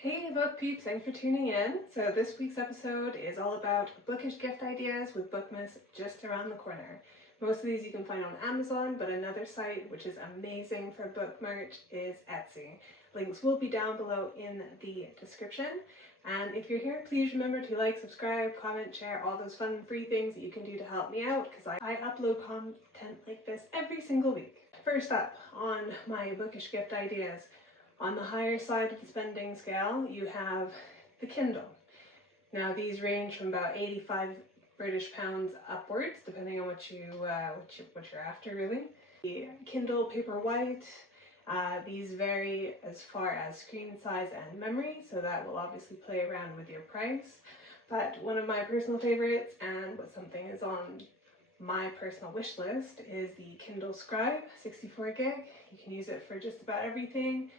Hey book peeps, thanks for tuning in. So this week's episode is all about bookish gift ideas with Bookmas just around the corner. Most of these you can find on Amazon, but another site which is amazing for book merch is Etsy. Links will be down below in the description. And if you're here, please remember to like, subscribe, comment, share, all those fun free things that you can do to help me out, because I upload content like this every single week. First up on my bookish gift ideas, on the higher side of the spending scale, you have the Kindle. Now these range from about 85 British pounds upwards, depending on what you're after, really. The Kindle Paperwhite, these vary as far as screen size and memory, so that will obviously play around with your price. But one of my personal favorites, and what something is on my personal wish list, is the Kindle Scribe 64 gig. You can use it for just about everything.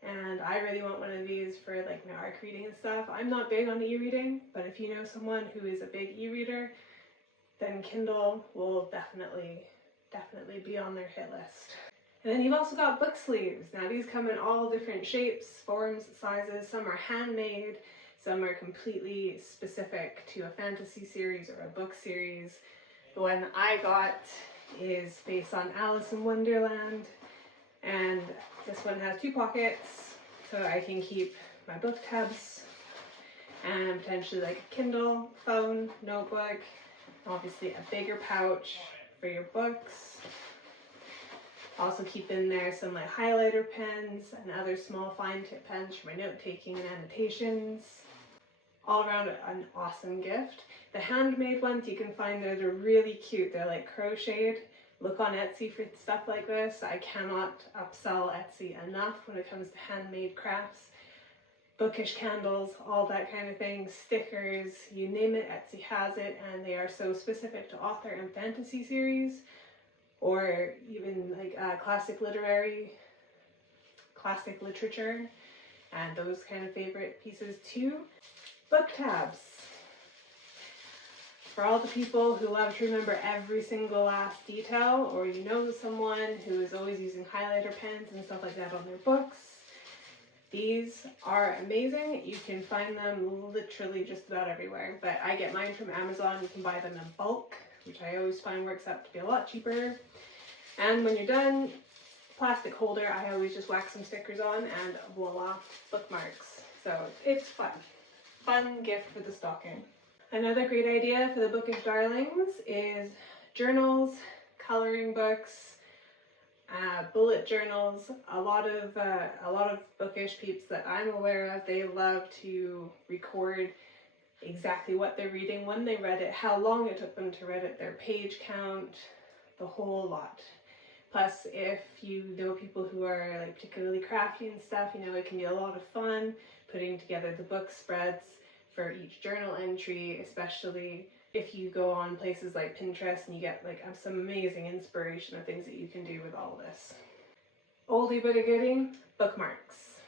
And I really want one of these for like my ARC reading and stuff. I'm not big on e-reading, but if you know someone who is a big e-reader, then Kindle will definitely be on their hit list. And then you've also got book sleeves. Now these come in all different shapes, forms, sizes. Some are handmade, some are completely specific to a fantasy series or a book series. The one I got is based on Alice in Wonderland. And this one has two pockets, so I can keep my book tabs and potentially like a Kindle, phone, notebook, obviously a bigger pouch for your books. Also keep in there some like highlighter pens and other small fine tip pens for my note taking and annotations. All around an awesome gift. The handmade ones you can find there, they're really cute. They're like crocheted. Look on Etsy for stuff like this. I cannot upsell Etsy enough when it comes to handmade crafts. Bookish candles, all that kind of thing, stickers, you name it, Etsy has it, and they are so specific to author and fantasy series, or even like classic literature, and those kind of favorite pieces too. Book tabs. For all the people who love to remember every single last detail, or you know someone who is always using highlighter pens and stuff like that on their books, these are amazing. You can find them literally just about everywhere, but I get mine from Amazon. You can buy them in bulk, which I always find works out to be a lot cheaper. And when you're done, plastic holder, I always just whack some stickers on and voila, bookmarks. So it's fun. Fun gift for the stocking. Another great idea for the bookish darlings is journals, coloring books, bullet journals. A lot of bookish peeps that I'm aware of, they love to record exactly what they're reading, when they read it, how long it took them to read it, their page count, the whole lot. Plus, if you know people who are like particularly crafty and stuff, you know, it can be a lot of fun putting together the book spreads for each journal entry, especially if you go on places like Pinterest and you get like some amazing inspiration of things that you can do with all of this. Oldie but a goodie, bookmarks.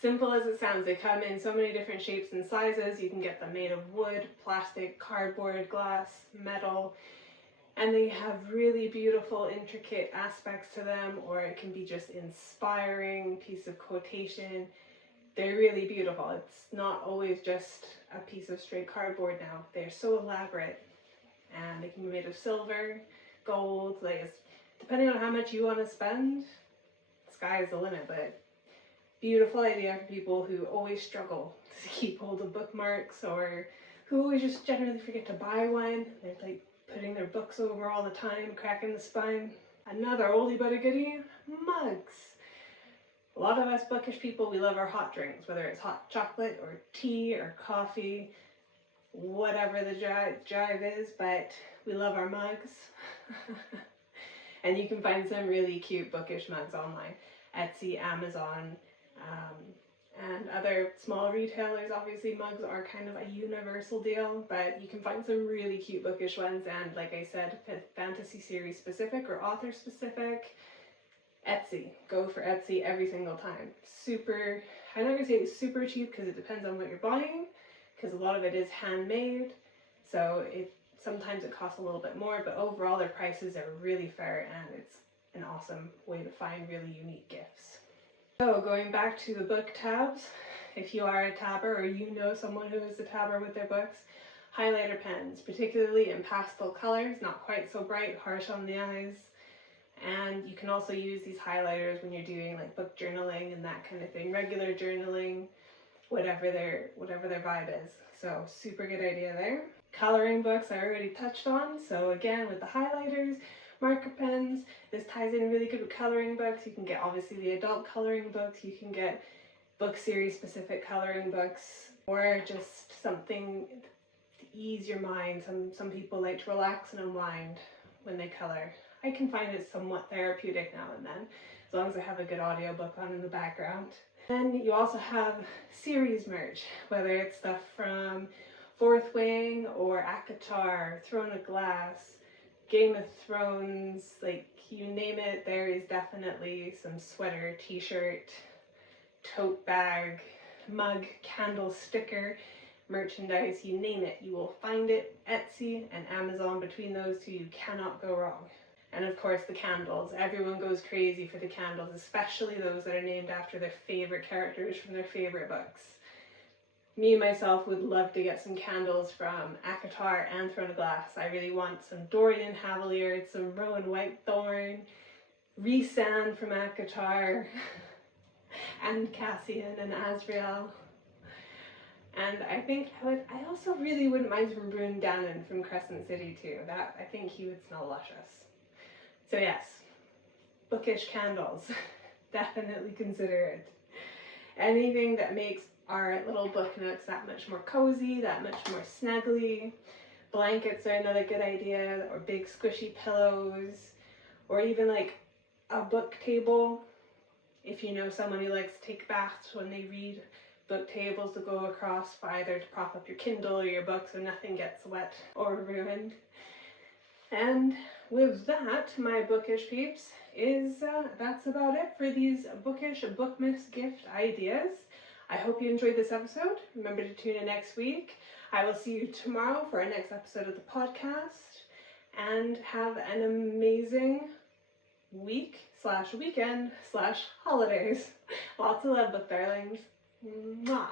Simple as it sounds, they come in so many different shapes and sizes. You can get them made of wood, plastic, cardboard, glass, metal, and they have really beautiful, intricate aspects to them, or it can be just inspiring piece of quotation. They're really beautiful. It's not always just a piece of straight cardboard now. They're so elaborate, and they can be made of silver, gold, like it's, depending on how much you want to spend, the sky is the limit. But beautiful idea for people who always struggle to keep hold of bookmarks, or who always just generally forget to buy one. They're like putting their books over all the time, cracking the spine. Another oldie but a goodie, mugs. A lot of us bookish people, we love our hot drinks, whether it's hot chocolate or tea or coffee, whatever the jive is, but we love our mugs. And you can find some really cute bookish mugs online. Etsy, Amazon, and other small retailers. Obviously mugs are kind of a universal deal, but you can find some really cute bookish ones, and like I said, fantasy series specific or author specific. Etsy, go for Etsy every single time. Super, I'm not gonna say it's super cheap because it depends on what you're buying, because a lot of it is handmade, so sometimes it costs a little bit more, but overall their prices are really fair, and it's an awesome way to find really unique gifts. So going back to the book tabs, if you are a tabber or you know someone who is a tabber with their books, highlighter pens, particularly in pastel colors, not quite so bright, harsh on the eyes. And you can also use these highlighters when you're doing like book journaling and that kind of thing, regular journaling, whatever their vibe is. So super good idea there. Coloring books I already touched on. So again, with the highlighters, marker pens, this ties in really good with coloring books. You can get obviously the adult coloring books, you can get book series specific coloring books, or just something to ease your mind. Some people like to relax and unwind when they color. I can find it somewhat therapeutic now and then, as long as I have a good audiobook on in the background. Then you also have series merch, whether it's stuff from Fourth Wing or ACOTAR, Throne of Glass, Game of Thrones, like you name it, there is definitely some sweater, t-shirt, tote bag, mug, candle, sticker, merchandise, you name it, you will find it. Etsy and Amazon, between those two, you cannot go wrong. And of course the candles, everyone goes crazy for the candles, especially those that are named after their favorite characters from their favorite books. Me myself would love to get some candles from ACOTAR and Throne of Glass. I really want some Dorian Haviliard, some Rowan Whitethorn, Rhysand from ACOTAR, and Cassian and Azrael. And I think I also really wouldn't mind some Brune Dannon from Crescent City too. I think he would smell luscious. So yes, bookish candles, definitely consider it. Anything that makes our little book nooks that much more cozy, that much more snuggly. Blankets are another good idea, or big squishy pillows, or even like a book table. If you know someone who likes to take baths when they read, book tables to go across for either to prop up your Kindle or your book so nothing gets wet or ruined. And with that, my bookish peeps, that's about it for these bookish bookmas gift ideas. I hope you enjoyed this episode. Remember to tune in next week. I will see you tomorrow for our next episode of the podcast. And have an amazing week / weekend / holidays. Lots of love, book darlings. Mwah.